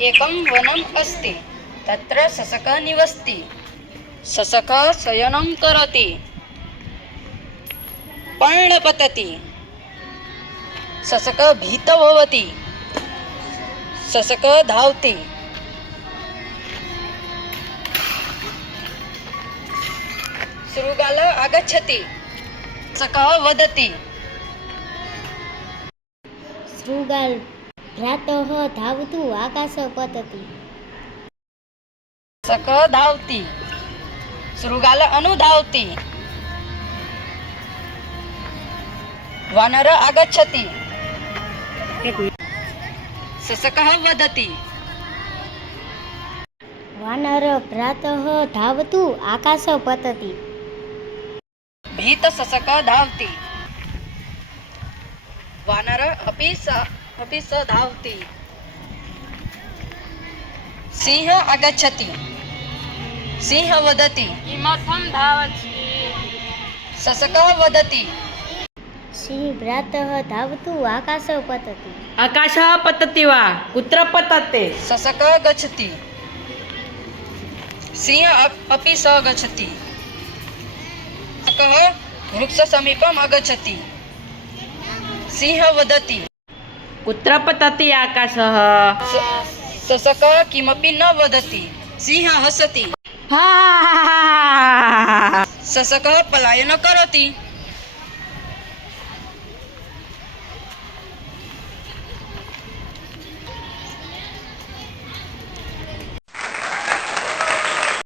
एकं वनम् अस्ति तत्र ससकः निवसति ससकः शयनं करोति पर्णपतति ससकः भीतो भवति ससकः धावति शृगालः आगच्छति ससकः वदति शृगाल भ्रातः धावतु आकाशः पतति ससकः धावति शृगालः अनुधावति वानरः आगच्छति ससकः वदति वानर भ्रातः धावतु आकाशः पतति भीत ससकः धावति वानरः अपि स धावति सिंहः आगच्छति सिंहः वदति किमर्थं धावति ससकः वदति सिंह भ्रातः धावतु आकाशः पतति आकाशः पतति वा कुत्र पतते ससकः गच्छति सिंहः अपि स गच्छति ससकः वृक्षसमीपम् आगच्छति सिंहः वदति कुत्र पतति आकाशः ससकः किमपि न वदति सिंहः हसति हा ससकः पलायनं करोति